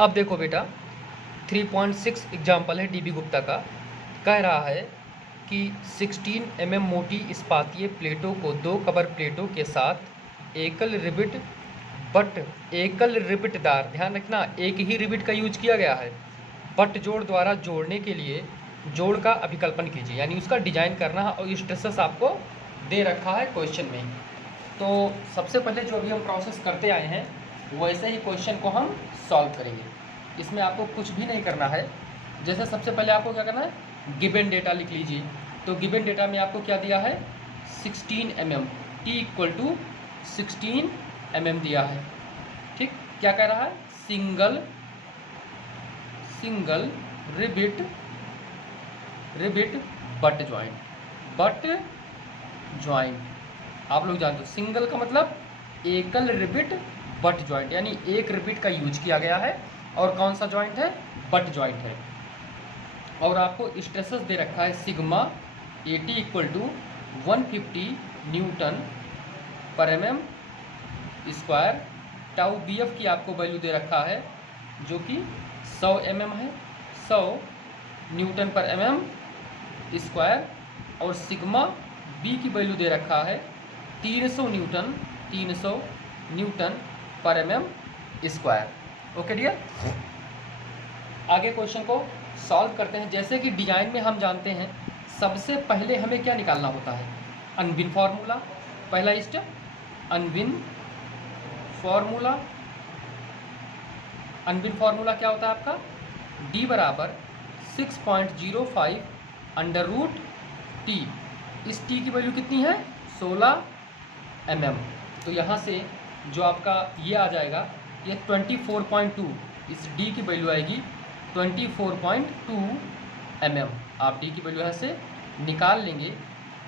अब देखो बेटा 3.6 एग्जाम्पल है डीबी गुप्ता का। कह रहा है कि 16 mm मोटी इस्पातीय प्लेटों को दो कबर प्लेटों के साथ एकल रिबिटदार, ध्यान रखना एक ही रिबिट का यूज किया गया है, बट जोड़ द्वारा जोड़ने के लिए जोड़ का अभिकल्पन कीजिए, यानी उसका डिजाइन करना है और स्ट्रेसेस आपको दे रखा है क्वेश्चन में। तो सबसे पहले जो अभी हम प्रोसेस करते आए हैं वैसे ही क्वेश्चन को हम सॉल्व करेंगे। इसमें आपको कुछ भी नहीं करना है। जैसे सबसे पहले आपको क्या करना है, गिवन डेटा लिख लीजिए। तो गिवन डेटा में आपको क्या दिया है, 16 mm, T equal to 16 mm दिया है। ठीक, क्या कह रहा है, सिंगल रिबिट बट ज्वाइंट। आप लोग जानते हो सिंगल का मतलब एकल रिबिट बट ज्वाइंट, यानी एक रिबिट का यूज किया गया है और कौन सा ज्वाइंट है, बट ज्वाइंट है। और आपको स्ट्रेसेस दे रखा है sigma AT equal to 150 newton पर mm square. Tau B F की आपको वैल्यू दे रखा है जो कि 100 mm है, 100 न्यूटन पर mm स्क्वायर। और सिग्मा बी की वैल्यू दे रखा है 300 न्यूटन पर mm स्क्वायर। ओके डियर, आगे क्वेश्चन को सॉल्व करते हैं। जैसे कि डिजाइन में हम जानते हैं सबसे पहले हमें क्या निकालना होता है, अनविन फार्मूला। पहला step Unwin formula. Unwin formula क्या होता है आपका, d बराबर 6.05 अंडर रूट टी। इस t की वैल्यू कितनी है, 16 mm। तो यहाँ से जो आपका ये आ जाएगा, ये 24.2, इस d की वैल्यू आएगी 24.2 mm। आप d की वैल्यू यहाँ से निकाल लेंगे।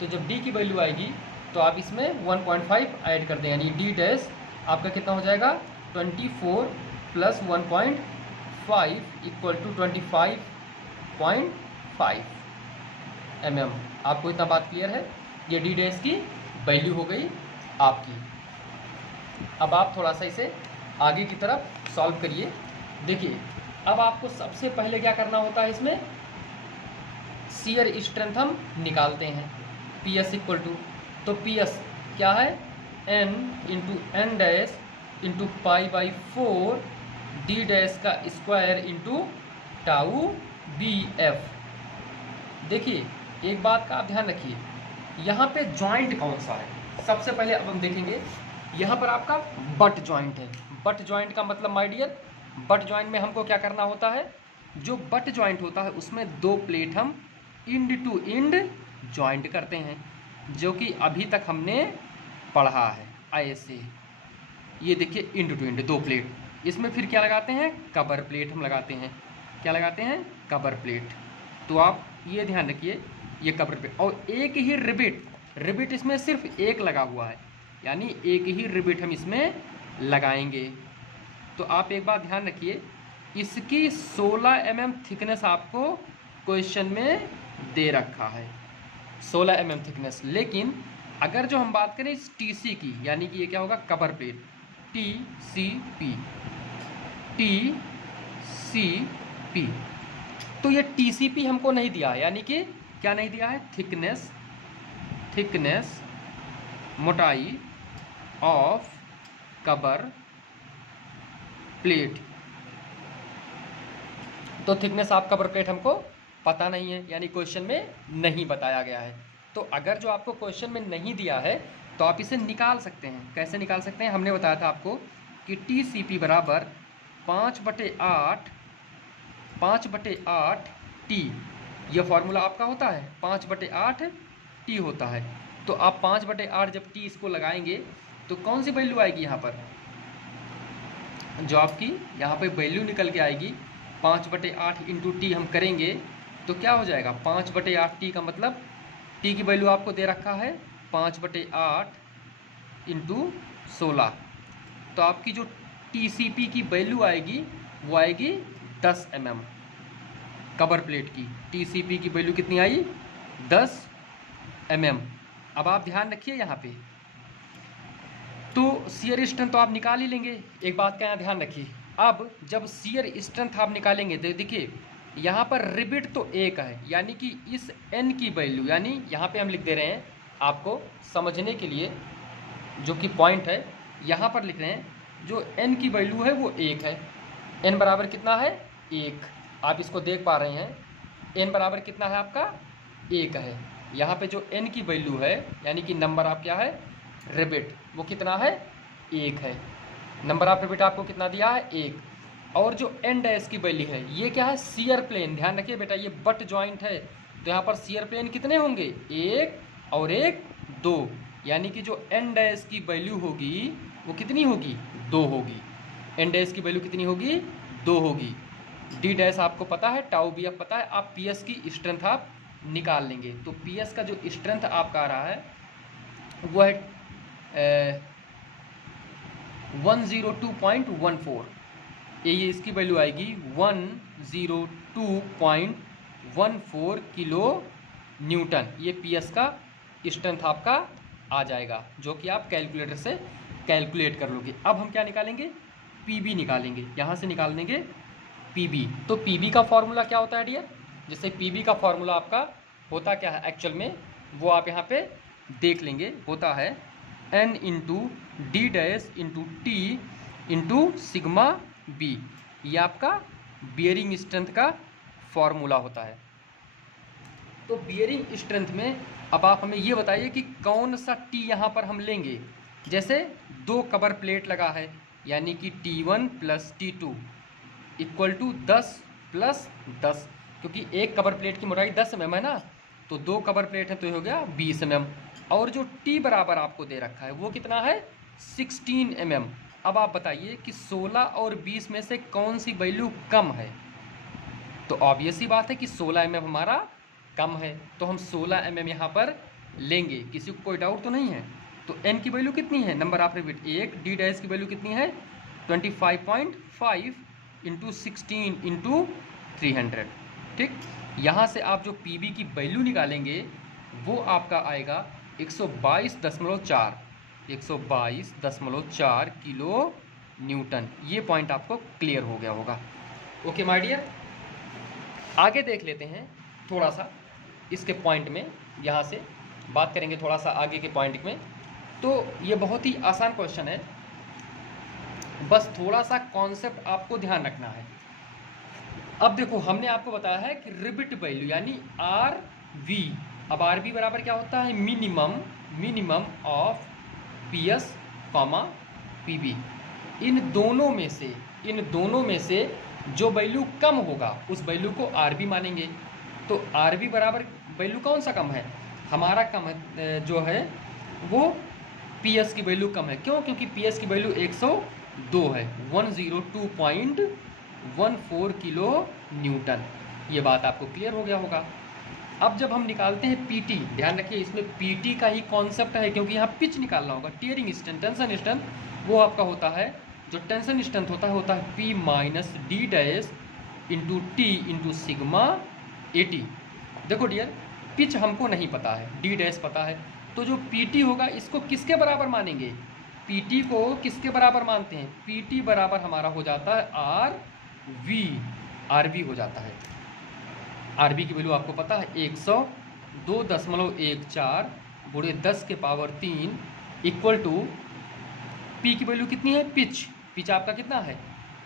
तो जब d की वैल्यू आएगी तो आप इसमें 1.5 ऐड कर दें, यानी d डैश आपका कितना हो जाएगा, 24 प्लस 1.5 इक्वल टू 25.5 mm। आपको इतना बात क्लियर है, ये d डैश की वैल्यू हो गई आपकी। अब आप थोड़ा सा इसे आगे की तरफ सॉल्व करिए। देखिए अब आपको सबसे पहले क्या करना होता है, इसमें शियर स्ट्रेंथ हम निकालते हैं। पी एस इक्वल टू, तो पी एस क्या है, n into N dash into pi by 4 D dash का square into tau B F. देखिए एक बात का आप ध्यान रखिए, यहाँ पे जॉइंट कौन सा है, सबसे पहले अब हम देखेंगे। यहाँ पर आपका बट जॉइंट है। बट जॉइंट का मतलब माय डियर, बट जॉइंट में हमको क्या करना होता है, जो बट जॉइंट होता है उसमें दो प्लेट हम इंड टू इंड जॉइंट करते हैं, जो कि अभी तक हमने पढ़ा है ऐसे। ये देखिए इंड टू इंड दो प्लेट, इसमें फिर क्या लगाते हैं, कवर प्लेट हम लगाते हैं। क्या लगाते हैं, कवर प्लेट। तो आप ये ध्यान रखिए, ये कवर प्लेट और एक ही रिबिट इसमें सिर्फ एक लगा हुआ है, यानी एक ही रिबिट हम इसमें लगाएंगे। तो आप एक बात ध्यान रखिए, इसकी 16 mm थिकनेस आपको क्वेश्चन में दे रखा है, 16 mm थिकनेस। लेकिन अगर जो हम बात करें इस TC की, यानी कि ये क्या होगा, कवर प्लेट, TCP, तो ये TCP हमको नहीं दिया है, यानी कि क्या नहीं दिया है, थिकनेस मोटाई ऑफ कवर प्लेट। तो थिकनेस ऑफ कवर प्लेट हमको पता नहीं है, यानी क्वेश्चन में नहीं बताया गया है। तो अगर जो आपको क्वेश्चन में नहीं दिया है तो आप इसे निकाल सकते हैं। कैसे निकाल सकते हैं, हमने बताया था आपको कि TCP बराबर 5/8 टी, यह फॉर्मूला आपका होता है, 5/8 टी होता है। तो आप 5/8 जब टी इसको लगाएंगे तो कौन सी वैल्यू आएगी, यहाँ पर जो आपकी यहाँ पे वैल्यू निकल के आएगी 5/8 इंटू टी हम करेंगे तो क्या हो जाएगा, 5/8 टी का मतलब टी की वैल्यू आपको दे रखा है 5/8 इंटू 16। तो आपकी जो TCP की वैल्यू आएगी वो आएगी 10 mm। कवर प्लेट की TCP की वैल्यू कितनी आई, 10 mm। अब आप ध्यान रखिए यहाँ पे, तो शियर स्ट्रेंथ तो आप निकाल ही लेंगे। एक बात का यहाँ ध्यान रखिए, अब जब शियर स्ट्रेंथ आप निकालेंगे तो देखिए यहाँ पर रिबिट तो 1 है, यानी कि इस n की वैल्यू, यानी यहाँ पे हम लिख दे रहे हैं आपको समझने के लिए, जो कि पॉइंट है यहाँ पर लिख रहे हैं, जो n की वैल्यू है वो 1 है। n बराबर कितना है? 1। आप इसको देख पा रहे हैं, n बराबर कितना है आपका? 1 है। यहाँ पे जो n की वैल्यू है, यानी कि नंबर आप क्या है रिबिट, वो कितना है? 1 है। नंबर ऑफ रिबिट आपको कितना दिया है? 1। और जो एन डैश की वैल्यू है, ये क्या है? Shear plane. ध्यान रखिए बेटा, ये बट जॉइंट है, तो यहाँ पर शियर प्लेन कितने होंगे? 1 और 1 2, यानी कि जो एन डैश की वैल्यू होगी वो कितनी होगी? 2 होगी। एन डैश की वैल्यू कितनी होगी? 2 होगी। डी डैश आपको पता है, टाउ बी अब पता है, आप पी एस की स्ट्रेंथ आप निकाल लेंगे। तो पी एस का जो स्ट्रेंथ आपका आ रहा है वो है 102.14। ये इसकी वैल्यू आएगी 102.14 किलो न्यूटन। ये पीएस का स्ट्रेंथ आपका आ जाएगा, जो कि आप कैलकुलेटर से कैलकुलेट कर लोगे। अब हम क्या निकालेंगे? पीबी निकालेंगे। यहाँ से निकाल देंगे पीबी। तो पीबी का फॉर्मूला क्या होता है डियर? जैसे पीबी का फॉर्मूला आपका होता क्या है एक्चुअल में, वो आप यहाँ पे देख लेंगे। होता है n into D dash into T into sigma B. ये आपका बियरिंग स्ट्रेंथ का फॉर्मूला होता है। तो बियरिंग स्ट्रेंथ में अब आप हमें ये बताइए कि कौन सा टी यहाँ पर हम लेंगे। जैसे 2 कवर प्लेट लगा है, यानी कि T1 plus T2 equal to 10 plus 10, क्योंकि एक कवर प्लेट की मोटाई 10 mm है ना, तो 2 कवर प्लेट है तो ये हो गया 20 mm। और जो T बराबर आपको दे रखा है वो कितना है? 16 mm। अब आप बताइए कि 16 और 20 में से कौन सी वैल्यू कम है? तो ऑब्वियस ही बात है कि 16 mm हमारा कम है, तो हम 16 mm यहाँ पर लेंगे। किसी को कोई डाउट तो नहीं है? तो n की वैल्यू कितनी है? Number of रिबिट 1। डी डैश की वैल्यू कितनी है? 25.5 इंटू 16 इंटू 300। ठीक, यहाँ से आप जो पीबी की वैल्यू निकालेंगे वो आपका आएगा 122.4 किलो न्यूटन। ये पॉइंट आपको क्लियर हो गया होगा। ओके माय डियर, आगे देख लेते हैं थोड़ा सा इसके पॉइंट में। यहाँ से बात करेंगे थोड़ा सा आगे के पॉइंट में। तो ये बहुत ही आसान क्वेश्चन है, बस थोड़ा सा कॉन्सेप्ट आपको ध्यान रखना है। अब देखो, हमने आपको बताया है कि रिबिट वैल्यू यानी आर वी। अब आर वी बराबर क्या होता है? Minimum of P S comma P B. इन दोनों में से जो वैल्यू कम होगा उस वैल्यू को आर बी मानेंगे। तो आर बी बराबर वैल्यू कौन सा कम है? हमारा कम है जो है वो पी एस की वैल्यू कम है। क्यों? क्योंकि पी एस की वैल्यू 102 है, 102.14 किलो न्यूटन। ये बात आपको क्लियर हो गया होगा। अब जब हम निकालते हैं पीटी, ध्यान रखिए इसमें पीटी का ही कॉन्सेप्ट है, क्योंकि यहाँ पिच निकालना होगा। टीयरिंग स्ट्रेंथ, टेंशन स्ट्रेंथ, वो आपका होता है, जो टेंशन स्ट्रेंथ होता है P minus D dash into T into sigma A T. देखो डियर, पिच हमको नहीं पता है, डी डैश पता है, तो जो पीटी होगा इसको किसके बराबर मानेंगे? पीटी को किसके बराबर मानते हैं? पीटी बराबर हमारा हो जाता है आर वी हो जाता है। आर बी की वैल्यू आपको पता है 102.14 गुणे 10 के पावर 3 इक्वल टू पी की वैल्यू कितनी है? पिच आपका कितना है?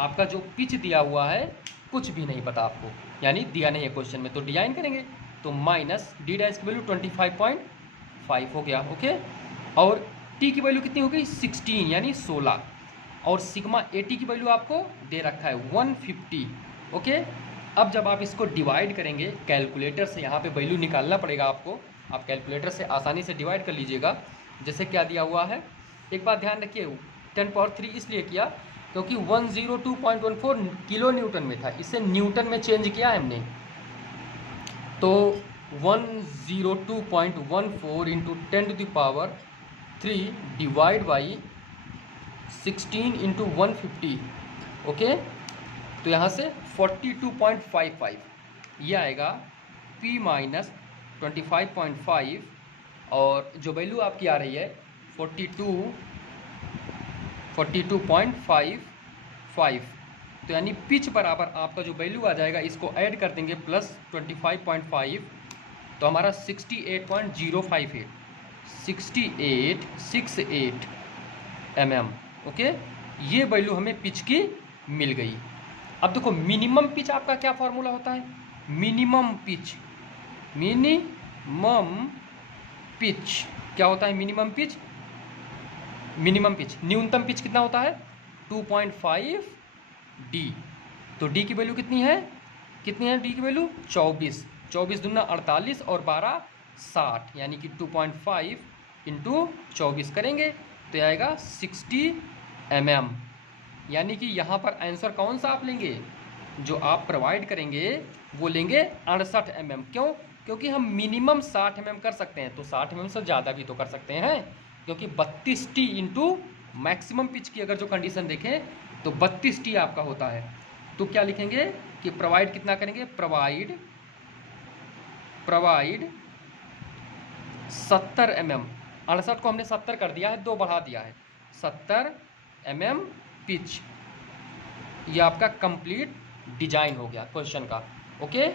आपका जो पिच दिया हुआ है कुछ भी नहीं पता आपको, यानी दिया नहीं है क्वेश्चन में, तो डिजाइन करेंगे तो माइनस डी डैश की वैल्यू 25.5 हो गया। ओके, और टी की वैल्यू कितनी हो गई? 16 यानी 16, और सिग्मा ए टी की वैल्यू आपको दे रखा है 150। ओके, अब जब आप इसको डिवाइड करेंगे कैलकुलेटर से, यहाँ पे वैल्यू निकालना पड़ेगा आपको, आप कैलकुलेटर से आसानी से डिवाइड कर लीजिएगा। जैसे क्या दिया हुआ है, एक बात ध्यान रखिए, 10³ इसलिए किया क्योंकि 102.14 किलो न्यूटन में था, इसे न्यूटन में चेंज किया है हमने। तो 102.14 into 10³ divide by 16 into 150। Okay, तो यहाँ से 42.55 ये आएगा P माइनस 25.5, और जो वैल्यू आपकी आ रही है 42.55 तो यानी पिच बराबर आपका जो वैल्यू आ जाएगा, इसको ऐड कर देंगे प्लस 25.5, तो हमारा 68.05 है, 6868 mm। ओके, ये वैल्यू हमें पिच की मिल गई। अब देखो मिनिमम पिच आपका क्या फॉर्मूला होता है, मिनिमम पिच, मिनिमम पिच क्या होता है, मिनिमम पिच, मिनिमम पिच न्यूनतम पिच कितना होता है 2.5 डी। तो डी की वैल्यू कितनी है, कितनी है डी की वैल्यू 24, 24 दूना 48 और 12 60, यानी कि 2.5 इंटू 24 करेंगे तो आएगा 60 mm। यानी कि यहाँ पर आंसर कौन सा आप लेंगे, जो आप प्रोवाइड करेंगे वो लेंगे 68 mm। क्यों, क्योंकि हम मिनिमम 60 mm कर सकते हैं, तो 60 mm से ज़्यादा भी तो कर सकते हैं, क्योंकि 32T इंटू मैक्सिमम पिच की अगर जो कंडीशन देखें तो 32T आपका होता है। तो क्या लिखेंगे कि प्रोवाइड कितना करेंगे, प्रोवाइड 70 mm, 68 को हमने 70 कर दिया है, 2 बढ़ा दिया है, 70 mm पिच। ये आपका कंप्लीट डिजाइन हो गया क्वेश्चन का। ओके।